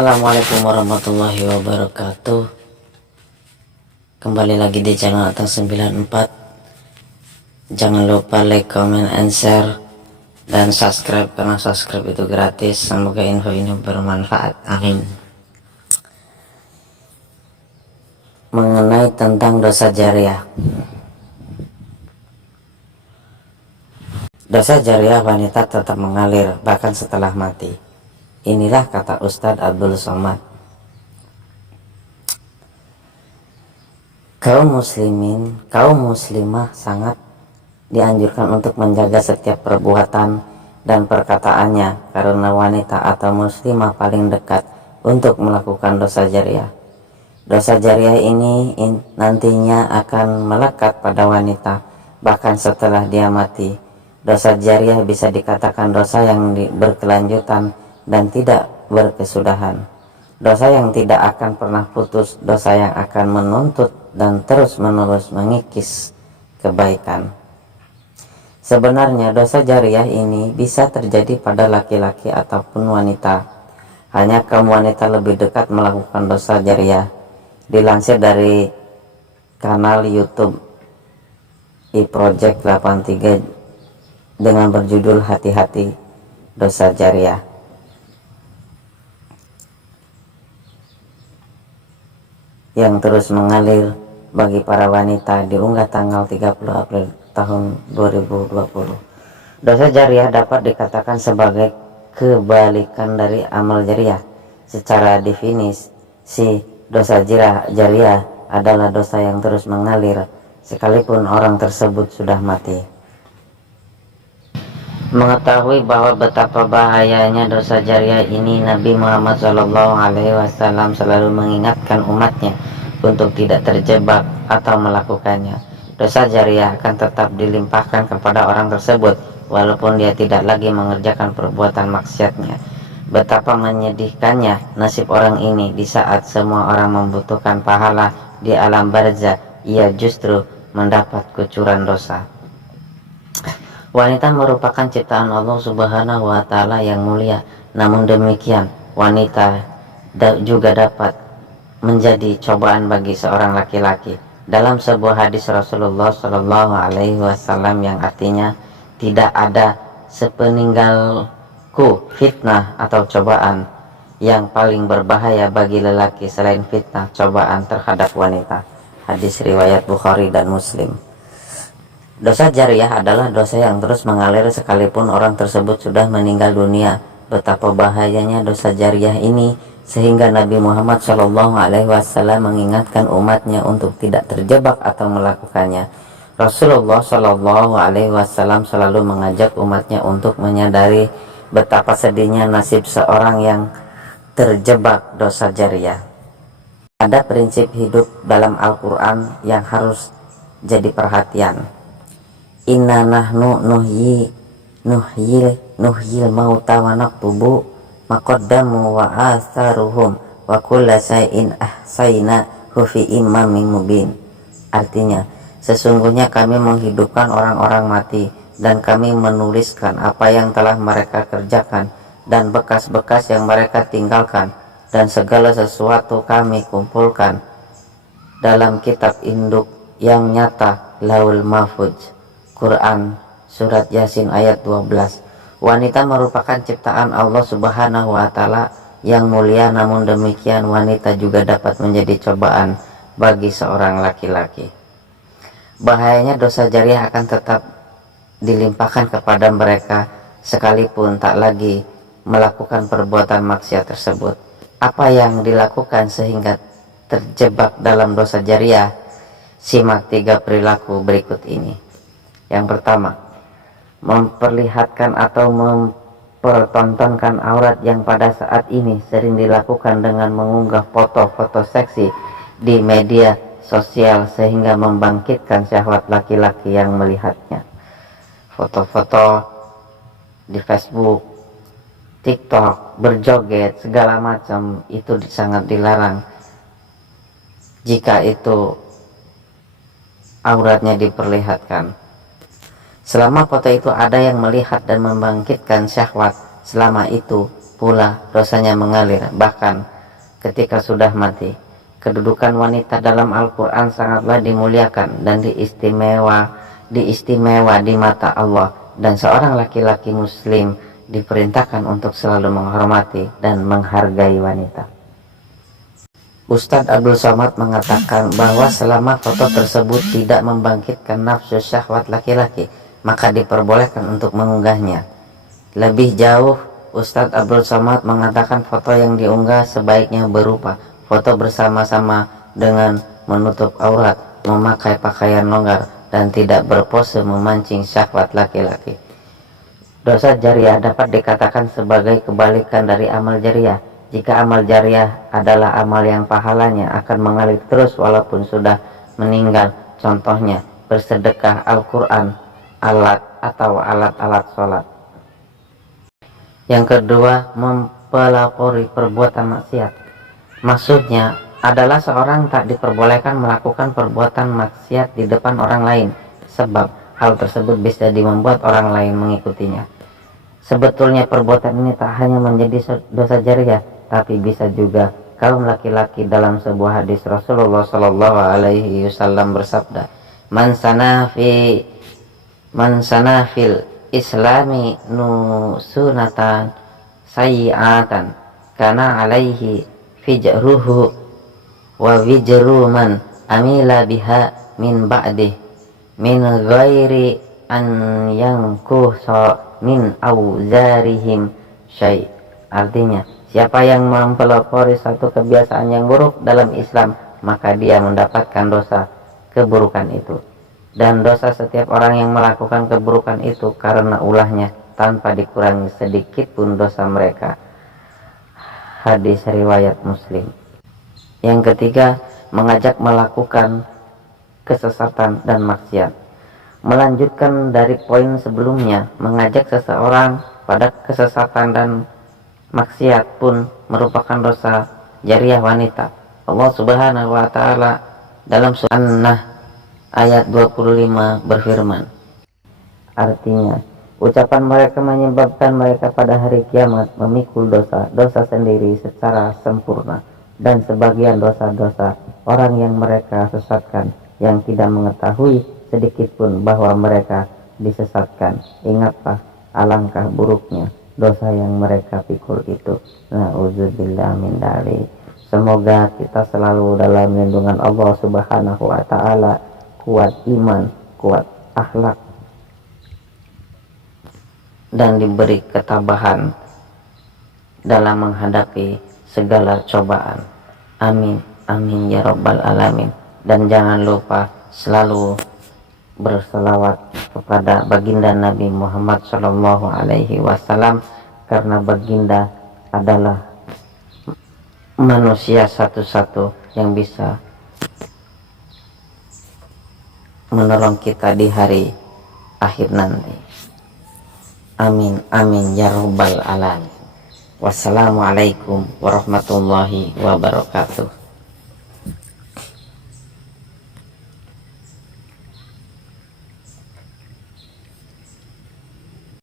Assalamualaikum warahmatullahi wabarakatuh. Kembali lagi di channel Atang 94. Jangan lupa like, comment, and share, dan subscribe karena subscribe itu gratis. Semoga info ini bermanfaat. Amin. Mengenai tentang dosa jariah. Dosa jariah wanita tetap mengalir bahkan setelah mati. Inilah kata Ustadz Abdul Somad. Kaum muslimin, kaum muslimah sangat dianjurkan untuk menjaga setiap perbuatan dan perkataannya, karena wanita atau muslimah paling dekat untuk melakukan dosa jariah. Dosa jariah ini nantinya akan melekat pada wanita bahkan setelah dia mati. Dosa jariah bisa dikatakan dosa yang berkelanjutan dan tidak berkesudahan, dosa yang tidak akan pernah putus, dosa yang akan menuntut dan terus-menerus mengikis kebaikan. Sebenarnya dosa jariah ini bisa terjadi pada laki-laki ataupun wanita. Hanya kaum wanita lebih dekat melakukan dosa jariah. Dilansir dari kanal YouTube iProject 83 dengan berjudul Hati-hati Dosa Jariah. Yang terus mengalir bagi para wanita, diunggah tanggal 30 April tahun 2020. Dosa jariah dapat dikatakan sebagai kebalikan dari amal jariah. Secara definisi, dosa jariah adalah dosa yang terus mengalir sekalipun orang tersebut sudah mati. Mengetahui bahwa betapa bahayanya dosa jariah ini, Nabi Muhammad SAW selalu mengingatkan umatnya untuk tidak terjebak atau melakukannya. Dosa jariah akan tetap dilimpahkan kepada orang tersebut walaupun dia tidak lagi mengerjakan perbuatan maksiatnya. Betapa menyedihkannya nasib orang ini di saat semua orang membutuhkan pahala di alam barzah, ia justru mendapat kucuran dosa. Wanita merupakan ciptaan Allah Subhanahu wa Ta'ala yang mulia. Namun demikian, wanita juga dapat menjadi cobaan bagi seorang laki-laki. Dalam sebuah hadis Rasulullah Shallallahu Alaihi Wasallam yang artinya, tidak ada sepeninggalku fitnah atau cobaan yang paling berbahaya bagi lelaki selain fitnah cobaan terhadap wanita. Hadis riwayat Bukhari dan Muslim. Dosa jariah adalah dosa yang terus mengalir sekalipun orang tersebut sudah meninggal dunia. Betapa bahayanya dosa jariah ini sehingga Nabi Muhammad SAW mengingatkan umatnya untuk tidak terjebak atau melakukannya. Rasulullah SAW selalu mengajak umatnya untuk menyadari betapa sedihnya nasib seorang yang terjebak dosa jariah. Ada prinsip hidup dalam Al-Quran yang harus jadi perhatian. Inna nahnu nuhyil mauta wa naktubu maqaddamu wa atharuhum wa kulla shay'in ahsaynahu fi imamin mubin. Artinya, sesungguhnya kami menghidupkan orang-orang mati dan kami menuliskan apa yang telah mereka kerjakan dan bekas-bekas yang mereka tinggalkan, dan segala sesuatu kami kumpulkan dalam kitab induk yang nyata, Lauhul Mahfuz. Quran Surat Yasin ayat 12. Wanita merupakan ciptaan Allah Subhanahu wa Ta'ala yang mulia, namun demikian wanita juga dapat menjadi cobaan bagi seorang laki-laki. Bahayanya dosa jariah akan tetap dilimpahkan kepada mereka sekalipun tak lagi melakukan perbuatan maksiat tersebut. Apa yang dilakukan sehingga terjebak dalam dosa jariah? Simak 3 perilaku berikut ini. Yang pertama, memperlihatkan atau mempertontonkan aurat yang pada saat ini sering dilakukan dengan mengunggah foto-foto seksi di media sosial sehingga membangkitkan syahwat laki-laki yang melihatnya. Foto-foto di Facebook, TikTok, berjoget, segala macam itu sangat dilarang jika itu auratnya diperlihatkan. Selama foto itu ada yang melihat dan membangkitkan syahwat, selama itu pula dosanya mengalir bahkan ketika sudah mati. Kedudukan wanita dalam Al-Quran sangatlah dimuliakan dan diistimewa di mata Allah, dan seorang laki-laki muslim diperintahkan untuk selalu menghormati dan menghargai wanita. Ustadz Abdul Somad mengatakan bahwa selama foto tersebut tidak membangkitkan nafsu syahwat laki-laki, maka diperbolehkan untuk mengunggahnya. Lebih jauh, Ustadz Abdul Somad mengatakan foto yang diunggah sebaiknya berupa foto bersama-sama dengan menutup aurat, memakai pakaian longgar, dan tidak berpose memancing syahwat laki-laki. Dosa jariah dapat dikatakan sebagai kebalikan dari amal jariah. Jika amal jariah adalah amal yang pahalanya akan mengalir terus walaupun sudah meninggal, contohnya bersedekah Al-Quran, alat atau alat-alat sholat. Yang kedua, mempelopori perbuatan maksiat. Maksudnya adalah seorang tak diperbolehkan melakukan perbuatan maksiat di depan orang lain, sebab hal tersebut bisa membuat orang lain mengikutinya. Sebetulnya perbuatan ini tak hanya menjadi dosa jariah, tapi bisa juga kaum laki-laki. Dalam sebuah hadis Rasulullah Shallallahu Alaihi Wasallam bersabda, man sana fil islami nusunatan sayyi'atan kana alaihi fijruhu wa wijru man amila biha min ba'dih min ghairi an yankusa min auzarihim syai'. Artinya, siapa yang mempelopori satu kebiasaan yang buruk dalam Islam, maka dia mendapatkan dosa keburukan itu, dan dosa setiap orang yang melakukan keburukan itu karena ulahnya tanpa dikurangi sedikit pun dosa mereka. Hadis riwayat Muslim. Yang ketiga, mengajak melakukan kesesatan dan maksiat. Melanjutkan dari poin sebelumnya, mengajak seseorang pada kesesatan dan maksiat pun merupakan dosa jariah wanita. Allah Subhanahu wa taala dalam surah An-Nahl ayat 25 berfirman, artinya ucapan mereka menyebabkan mereka pada hari kiamat memikul dosa sendiri secara sempurna, dan sebagian dosa-dosa orang yang mereka sesatkan yang tidak mengetahui sedikit pun bahwa mereka disesatkan. Ingatlah alangkah buruknya dosa yang mereka pikul itu. Na'udzubillah min dzalik. Semoga kita selalu dalam lindungan Allah Subhanahu wa taala, kuat iman, kuat akhlak, dan diberi ketabahan dalam menghadapi segala cobaan. Amin, amin ya rabbal alamin. Dan jangan lupa selalu berselawat kepada baginda Nabi Muhammad Shallallahu Alaihi Wasallam, karena baginda adalah manusia satu-satu yang bisa menolong kita di hari akhir nanti. Amin, amin ya rabbal alamin. Wassalamualaikum warahmatullahi wabarakatuh.